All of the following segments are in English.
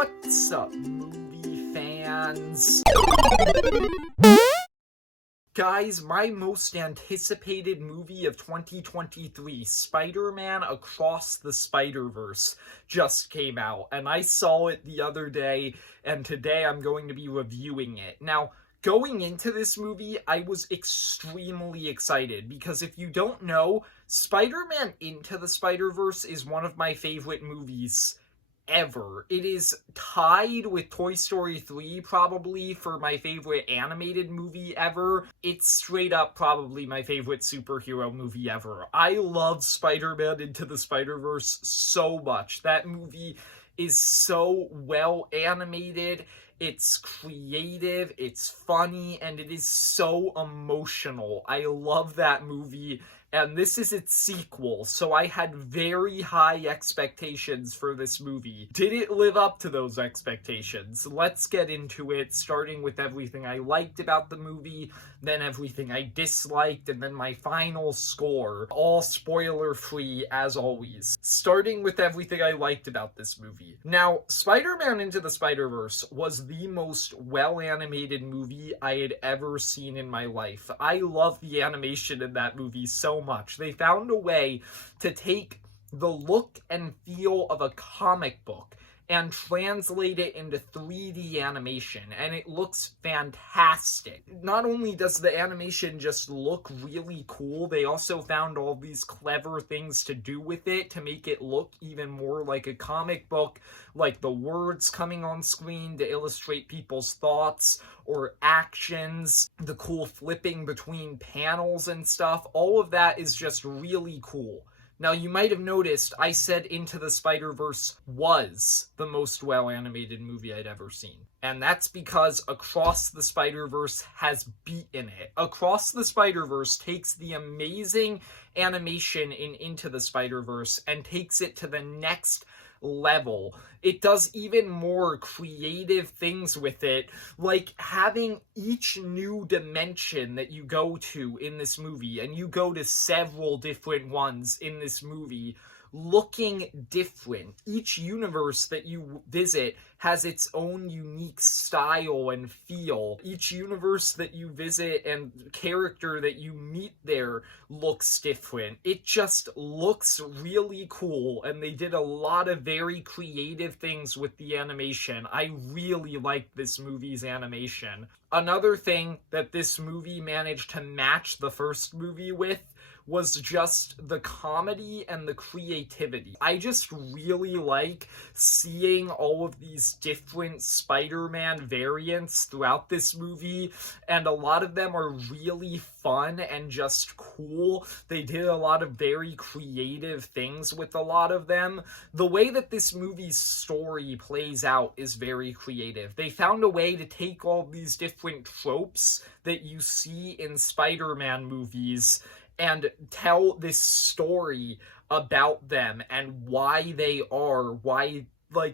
What's up, movie fans? Guys, my most anticipated movie of 2023, Spider-Man Across the Spider-Verse, just came out, and I saw it the other day, and today I'm going to be reviewing it. Now, going into this movie, I was extremely excited, because if you don't know, Spider-Man Into the Spider-Verse is one of my favorite movies ever. It is tied with Toy Story 3 probably for my favorite animated movie ever. It's straight up probably my favorite superhero movie ever. I love Spider-Man Into the Spider-Verse so much. That movie is so well animated, it's creative, it's funny, and it is so emotional. I love that movie, and this is its sequel, so I had very high expectations for this movie. Did it live up to those expectations? Let's get into it, starting with everything I liked about the movie, then everything I disliked, and then my final score. All spoiler-free, as always. Starting with everything I liked about this movie. Now, Spider-Man Into the Spider-Verse was the most well-animated movie I had ever seen in my life. I love the animation in that movie so much. They found a way to take the look and feel of a comic book and translate it into 3D animation, and it looks fantastic. Not only does the animation just look really cool, they also found all these clever things to do with it to make it look even more like a comic book, like the words coming on screen to illustrate people's thoughts or actions, the cool flipping between panels and stuff. All of that is just really cool. Now, you might have noticed I said Into the Spider-Verse was the most well-animated movie I'd ever seen. And that's because Across the Spider-Verse has beaten it. Across the Spider-Verse takes the amazing animation in Into the Spider-Verse and takes it to the next level. It does even more creative things with it, like having each new dimension that you go to in this movie, and you go to several different ones in this movie, looking different. Each universe that you visit has its own unique style and feel. Each universe that you visit and character that you meet there looks different. It just looks really cool, and they did a lot of very creative things with the animation. I really liked this movie's animation. Another thing that this movie managed to match the first movie with was just the comedy and the creativity. I just really like seeing all of these different Spider-Man variants throughout this movie, and a lot of them are really fun and just cool. They did a lot of very creative things with a lot of them. The way that this movie's story plays out is very creative. They found a way to take all these different tropes that you see in Spider-Man movies and tell this story about them and why they are, why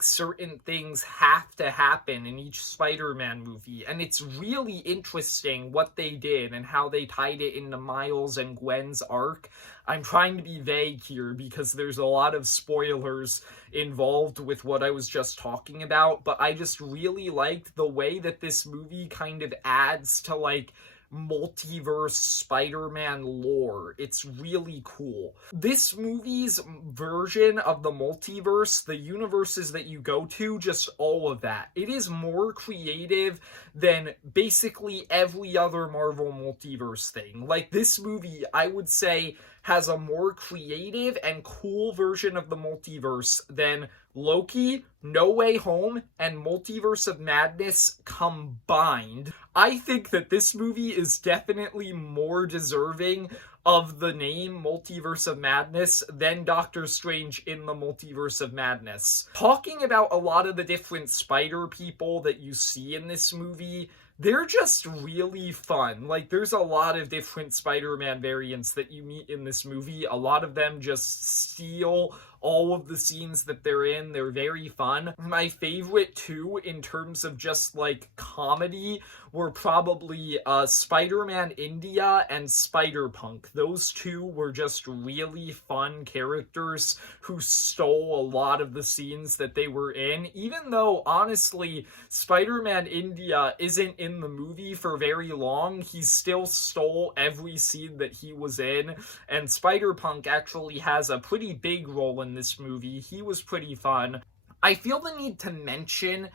certain things have to happen in each Spider-Man movie. And it's really interesting what they did and how they tied it into Miles and Gwen's arc. I'm trying to be vague here because there's a lot of spoilers involved with what I was just talking about, but I just really liked the way that this movie kind of adds to multiverse Spider-Man lore. It's really cool. This movie's version of the multiverse, the universes that you go to, just all of that. It is more creative than basically every other Marvel multiverse thing. This movie, I would say, has a more creative and cool version of the multiverse than Loki, No Way Home, and Multiverse of Madness combined. I think that this movie is definitely more deserving of the name Multiverse of Madness than Doctor Strange in the Multiverse of Madness. Talking about a lot of the different spider people that you see in this movie, they're just really fun. There's a lot of different Spider-Man variants that you meet in this movie. A lot of them just steal all of the scenes that they're in. They're very fun. My favorite too, in terms of just like comedy, were probably Spider-Man India and Spider-Punk. Those two were just really fun characters who stole a lot of the scenes that they were in, even though honestly Spider-Man India isn't in the movie for very long. He still stole every scene that he was in, and Spider-Punk actually has a pretty big role in this movie. He was pretty fun. I feel the need to mention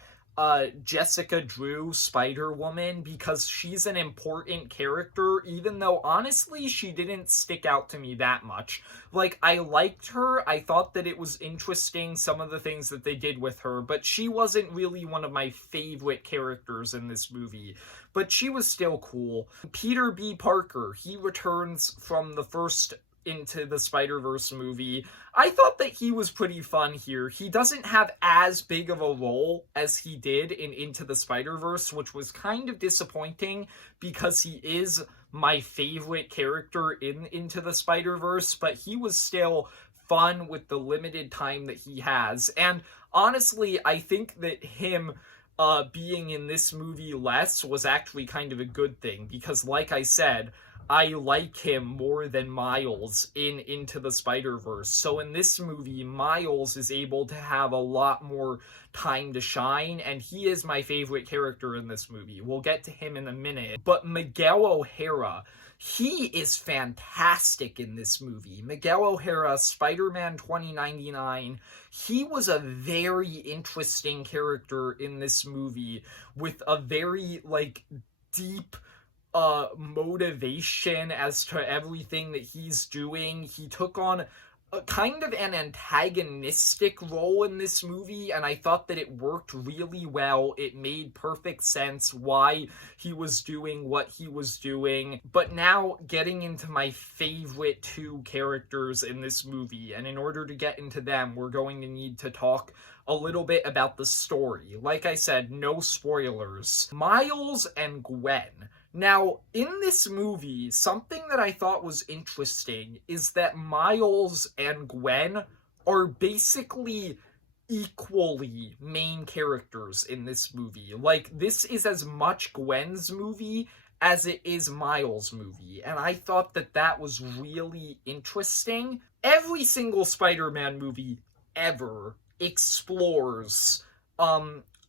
Jessica Drew, Spider-Woman, because she's an important character, even though honestly she didn't stick out to me that much. Like, I liked her, I thought that it was interesting, some of the things that they did with her, but she wasn't really one of my favorite characters in this movie. But she was still cool. Peter B. Parker, he returns from the first Into the Spider-Verse movie. I thought that he was pretty fun here. He doesn't have as big of a role as he did in Into the Spider-Verse, which was kind of disappointing because he is my favorite character in Into the Spider-Verse, but he was still fun with the limited time that he has. And honestly, I think that him being in this movie less was actually kind of a good thing, because like I said, I like him more than Miles in Into the Spider-Verse. So in this movie, Miles is able to have a lot more time to shine, and he is my favorite character in this movie. We'll get to him in a minute. But Miguel O'Hara, he is fantastic in this movie. Miguel O'Hara, Spider-Man 2099, he was a very interesting character in this movie with a very, like, deep motivation as to everything that he's doing. He took on a kind of an antagonistic role in this movie, and I thought that it worked really well. It made perfect sense why he was doing what he was doing. But now, getting into my favorite two characters in this movie, and in order to get into them, we're going to need to talk a little bit about the story. Like I said, no spoilers. Miles and Gwen. Now, in this movie, something that I thought was interesting is that Miles and Gwen are basically equally main characters in this movie. Like, this is as much Gwen's movie as it is Miles' movie, and I thought that that was really interesting. Every single Spider-Man movie ever explores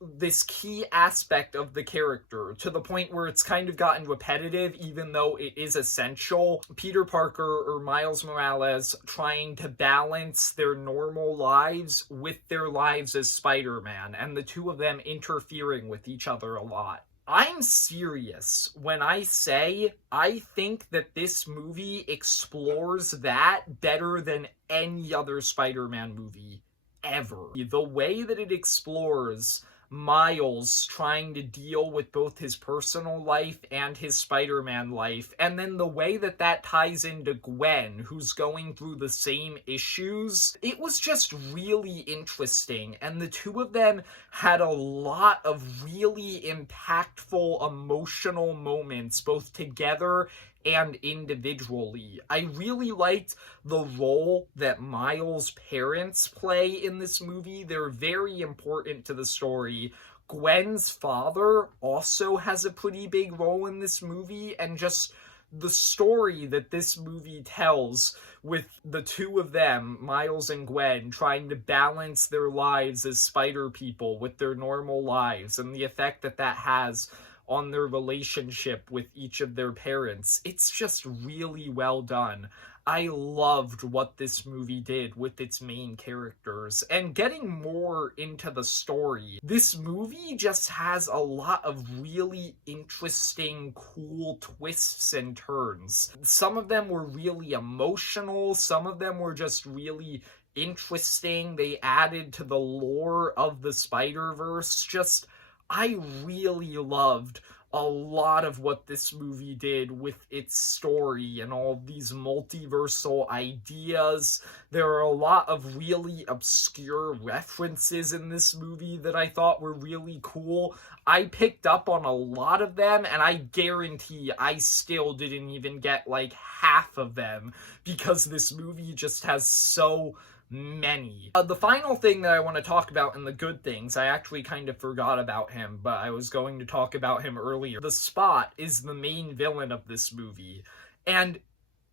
this key aspect of the character to the point where it's kind of gotten repetitive, even though it is essential. Peter Parker or Miles Morales trying to balance their normal lives with their lives as Spider-Man, and the two of them interfering with each other a lot. I'm serious when I say I think that this movie explores that better than any other Spider-Man movie ever. The way that it explores Miles trying to deal with both his personal life and his Spider-Man life, and then the way that that ties into Gwen, who's going through the same issues, it was just really interesting, and the two of them had a lot of really impactful emotional moments, both together and individually. I really liked the role that Miles' parents play in this movie. They're very important to the story. Gwen's father also has a pretty big role in this movie, and just the story that this movie tells with the two of them, Miles and Gwen, trying to balance their lives as spider people with their normal lives, and the effect that that has on their relationship with each of their parents. It's just really well done. I loved what this movie did with its main characters. And getting more into the story, this movie just has a lot of really interesting, cool twists and turns. Some of them were really emotional, some of them were just really interesting. They added to the lore of the Spider-Verse. I really loved a lot of what this movie did with its story and all these multiversal ideas. There are a lot of really obscure references in this movie that I thought were really cool. I picked up on a lot of them, and I guarantee I still didn't even get like half of them, because this movie just has so many. The final thing that I want to talk about in the good things, I actually kind of forgot about him, but I was going to talk about him earlier. The Spot is the main villain of this movie, and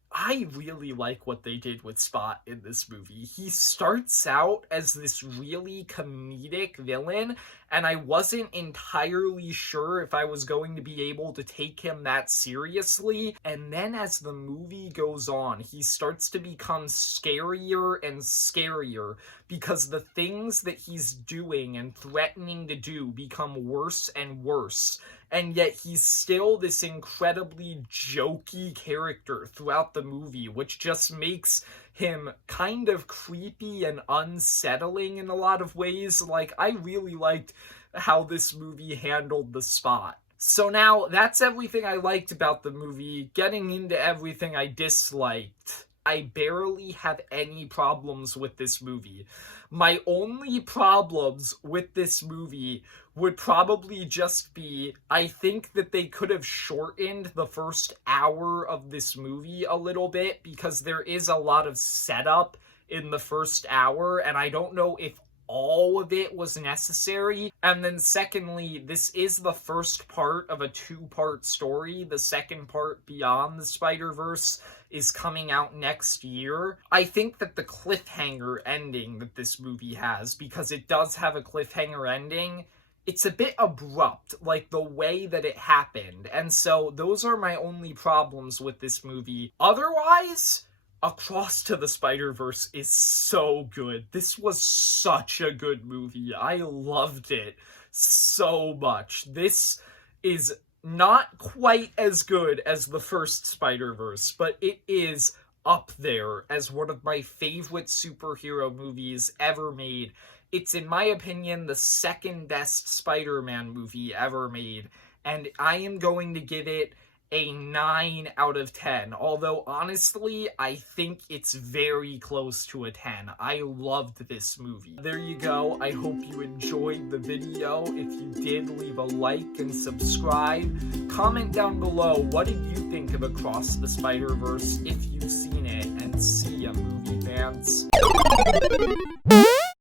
I really like what they did with Spot in this movie. He starts out as this really comedic villain, and I wasn't entirely sure if I was going to be able to take him that seriously. And then as the movie goes on, he starts to become scarier and scarier because the things that he's doing and threatening to do become worse and worse. And yet he's still this incredibly jokey character throughout the movie, which just makes him kind of creepy and unsettling in a lot of ways. Like, I really liked how this movie handled the Spot. So now, that's everything I liked about the movie. Getting into everything I disliked, I barely have any problems with this movie. My only problems with this movie would probably just be, I think that they could have shortened the first hour of this movie a little bit, because there is a lot of setup in the first hour, and I don't know if all of it was necessary. And then secondly, this is the first part of a two-part story. The second part, Beyond the Spider-Verse, is coming out next year. I think that the cliffhanger ending that this movie has, because it does have a cliffhanger ending, it's a bit abrupt, like the way that it happened. And so those are my only problems with this movie. Otherwise, Across to the Spider-Verse is so good. This was such a good movie. I loved it so much. This is not quite as good as the first Spider-Verse, but it is up there as one of my favorite superhero movies ever made. It's, in my opinion, the second best Spider-Man movie ever made, and I am going to give it a 9 out of 10, although honestly, I think it's very close to a 10. I loved this movie. There you go. I hope you enjoyed the video. If you did, leave a like and subscribe. Comment down below, what did you think of Across the Spider-Verse if you've seen it, and see ya, movie fans.